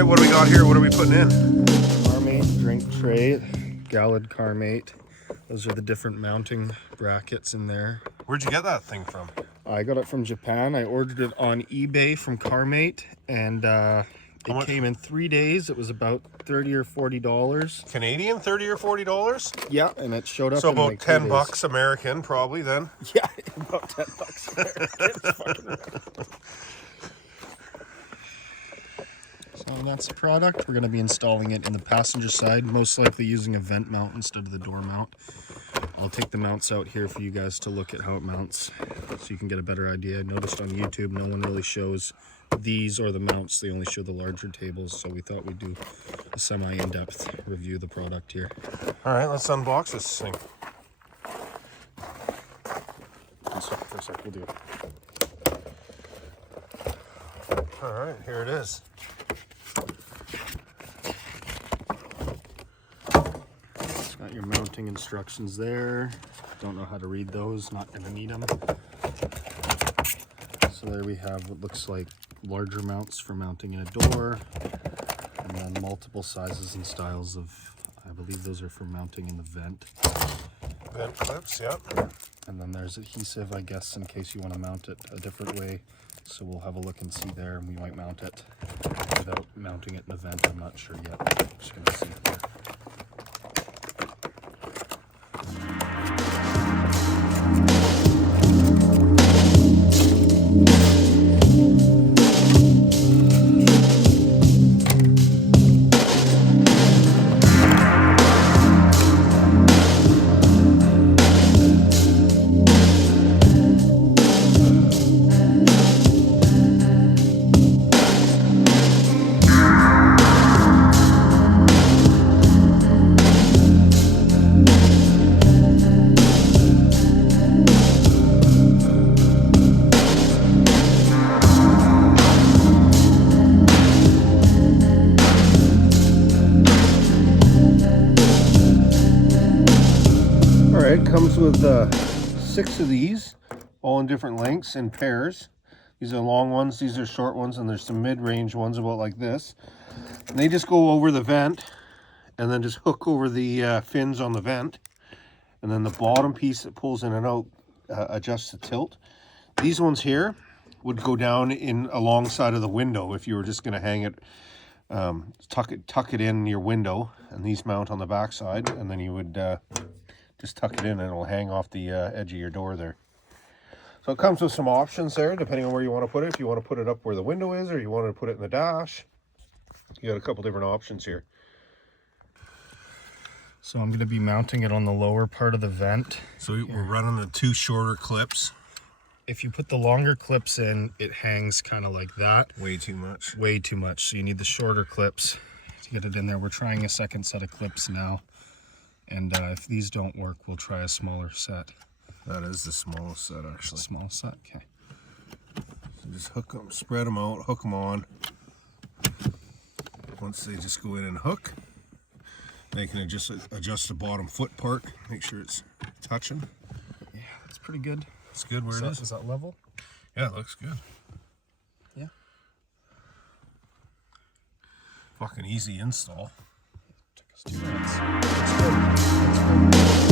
right, what do we got here? What are we putting in? Vip Drink Tray, Gallad Carmate. Those are the different mounting brackets in there. Where'd you get that thing from? I got it from Japan. I ordered it on eBay from Carmate, and it came in 3 days. It was about $30 or $40. Canadian, $30 or $40? Yeah, and it showed up. So in about like 10 bucks American, probably then. Yeah, about 10 bucks American. It's fucking right. So that's the product. We're going to be installing it in the passenger side, most likely using a vent mount instead of the door mount. I'll take the mounts out here for you guys to look at how it mounts so you can get a better idea. I noticed on YouTube no one really shows these or the mounts. They only show the larger tables, so we thought we'd do a semi-in-depth review of the product here. All right, let's unbox this thing. For a sec, we'll do it. All right, here it is. Got your mounting instructions there. Don't know how to read those, not gonna need them. So there we have what looks like larger mounts for mounting in a door, and then multiple sizes and styles of, I believe those are for mounting in the vent. Vent clips, yep. And then there's adhesive, I guess, in case you want to mount it a different way. So we'll have a look and see there, and we might mount it without mounting it in the vent. I'm not sure yet. Just gonna see here. It comes with 6 of these, all in different lengths in pairs. These are long ones, these are short ones, and there's some mid-range ones about like this. And they just go over the vent and then just hook over the fins on the vent. And then the bottom piece that pulls in and out adjusts the tilt. These ones here would go down in alongside of the window if you were just going to hang it, tuck it in your window, and these mount on the back side, and then you would just tuck it in and it'll hang off the edge of your door there. So it comes with some options there, depending on where you want to put it. If you want to put it up where the window is, or you want to put it in the dash, you got a couple different options here. So I'm going to be mounting it on the lower part of the vent. So we're running the 2 shorter clips. If you put the longer clips in, it hangs kind of like that. Way too much. Way too much. So you need the shorter clips to get it in there. We're trying a second set of clips now. And if these don't work, we'll try a smaller set. That is the smallest set, actually. Small set, okay. So just hook them, spread them out, hook them on. Once they just go in and hook, they can adjust the bottom foot part, make sure it's touching. Yeah, that's pretty good. It's good where it is. Is that level? Yeah, it looks good. Yeah. Fucking easy install. Took us 2 minutes. That's good. That's good.